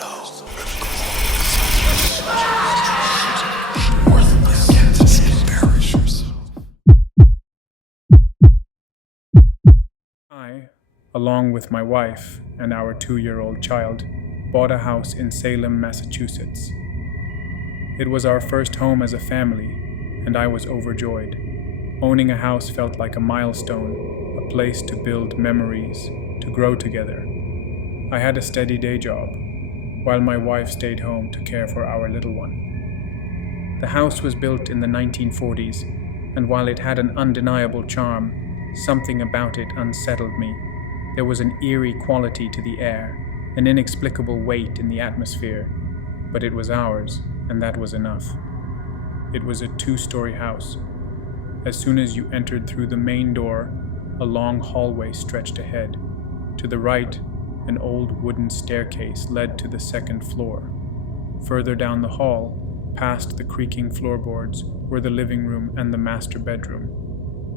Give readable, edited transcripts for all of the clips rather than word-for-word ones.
I, along with my wife and our 2-year-old child, bought a house in Salem, Massachusetts. It was our first home as a family, and I was overjoyed. Owning a house felt like a milestone, a place to build memories, to grow together. I had a steady day job, while my wife stayed home to care for our little one. The house was built in the 1940s, and while it had an undeniable charm, something about it unsettled me. There was an eerie quality to the air, an inexplicable weight in the atmosphere, but it was ours, and that was enough. It was a 2-story house. As soon as you entered through the main door, a long hallway stretched ahead. To the right, an old wooden staircase led to the 2nd floor. Further down the hall, past the creaking floorboards, were the living room and the master bedroom.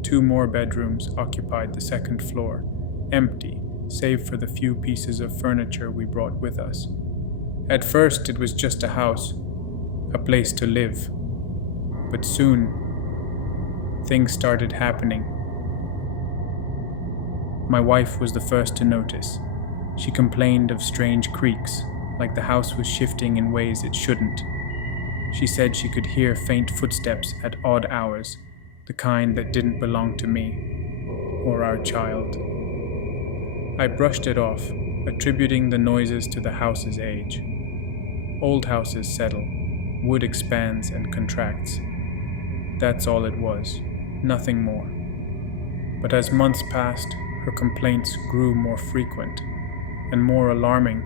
2 more bedrooms occupied the 2nd floor, empty, save for the few pieces of furniture we brought with us. At first, it was just a house, a place to live. But soon, things started happening. My wife was the first to notice. She complained of strange creaks, like the house was shifting in ways it shouldn't. She said she could hear faint footsteps at odd hours, the kind that didn't belong to me or our child. I brushed it off, attributing the noises to the house's age. Old houses settle, wood expands and contracts. That's all it was, nothing more. But as months passed, her complaints grew more frequent and more alarming.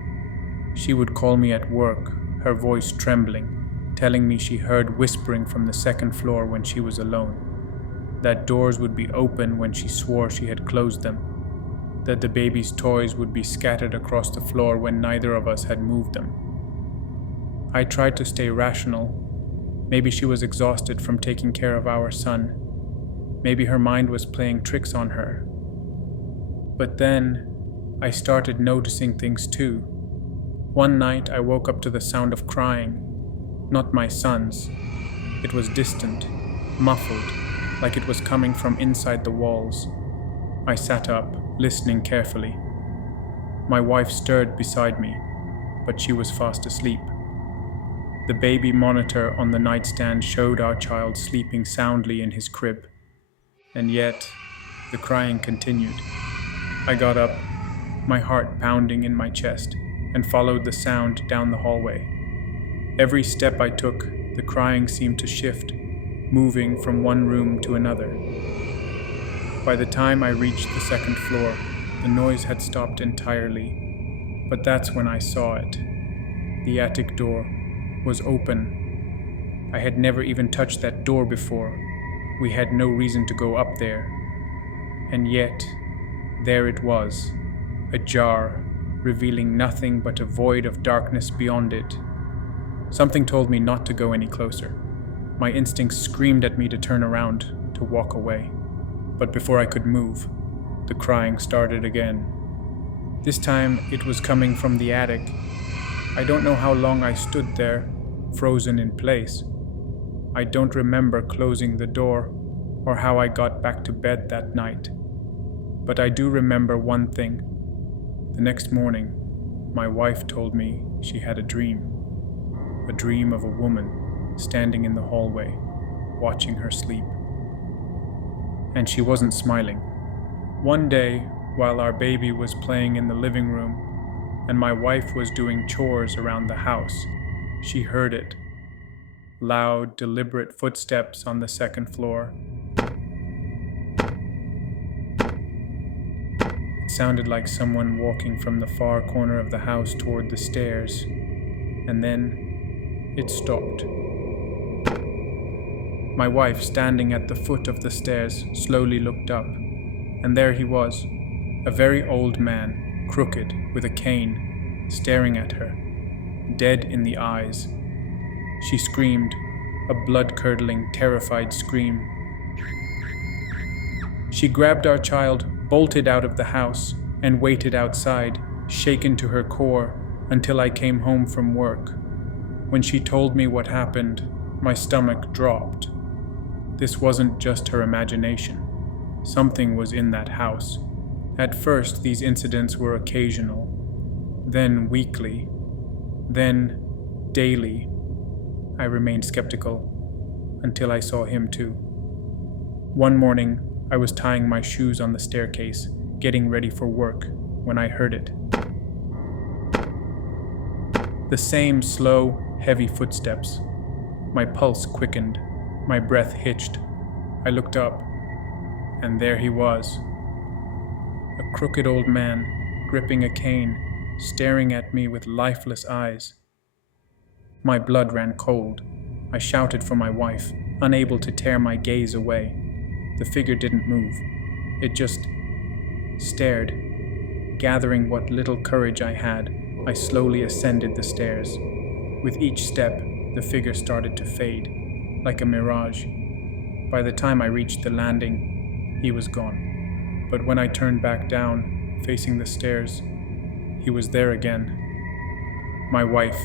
She would call me at work, her voice trembling, telling me she heard whispering from the 2nd floor when she was alone, that doors would be open when she swore she had closed them, that the baby's toys would be scattered across the floor when neither of us had moved them. I tried to stay rational. Maybe she was exhausted from taking care of our son. Maybe her mind was playing tricks on her. But then, I started noticing things too. One night I woke up to the sound of crying. Not my son's. It was distant, muffled, like it was coming from inside the walls. I sat up, listening carefully. My wife stirred beside me, but she was fast asleep. The baby monitor on the nightstand showed our child sleeping soundly in his crib. And yet, the crying continued. I got up, my heart pounding in my chest, and followed the sound down the hallway. Every step I took, the crying seemed to shift, moving from one room to another. By the time I reached the 2nd floor, the noise had stopped entirely, but that's when I saw it. The attic door was open. I had never even touched that door before. We had no reason to go up there. And yet, there it was, ajar, revealing nothing but a void of darkness beyond it. Something told me not to go any closer. My instincts screamed at me to turn around, to walk away. But before I could move, the crying started again. This time, it was coming from the attic. I don't know how long I stood there, frozen in place. I don't remember closing the door or how I got back to bed that night. But I do remember one thing. The next morning, my wife told me she had a dream of a woman standing in the hallway, watching her sleep. And she wasn't smiling. One day, while our baby was playing in the living room and my wife was doing chores around the house, she heard it. Loud, deliberate footsteps on the 2nd floor. It sounded like someone walking from the far corner of the house toward the stairs, and then it stopped. My wife, standing at the foot of the stairs, slowly looked up, and there he was, a very old man, crooked, with a cane, staring at her, dead in the eyes. She screamed, a blood-curdling, terrified scream. She grabbed our child, bolted out of the house, and waited outside, shaken to her core, until I came home from work. When she told me what happened, my stomach dropped. This wasn't just her imagination. Something was in that house. At first, these incidents were occasional, then weekly, then daily. I remained skeptical until I saw him too. One morning, I was tying my shoes on the staircase, getting ready for work, when I heard it. The same slow, heavy footsteps. My pulse quickened, my breath hitched. I looked up, and there he was. A crooked old man, gripping a cane, staring at me with lifeless eyes. My blood ran cold. I shouted for my wife, unable to tear my gaze away. The figure didn't move. It just stared. Gathering what little courage I had, I slowly ascended the stairs. With each step, the figure started to fade, like a mirage. By the time I reached the landing, he was gone. But when I turned back down, facing the stairs, he was there again. My wife,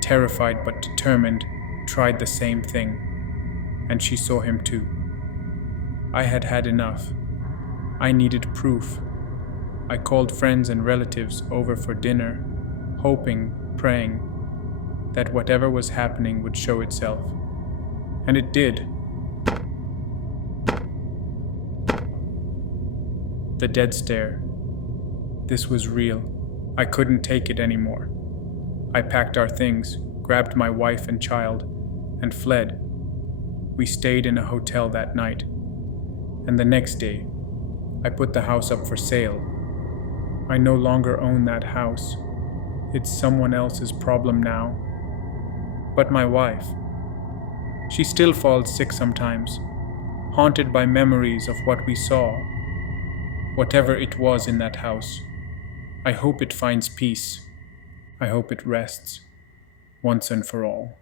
terrified but determined, tried the same thing, and she saw him too. I had had enough. I needed proof. I called friends and relatives over for dinner, hoping, praying, that whatever was happening would show itself. And it did. The dead stare. This was real. I couldn't take it anymore. I packed our things, grabbed my wife and child, and fled. We stayed in a hotel that night. And the next day, I put the house up for sale. I no longer own that house. It's someone else's problem now. But my wife, she still falls sick sometimes, haunted by memories of what we saw. Whatever it was in that house, I hope it finds peace. I hope it rests, once and for all.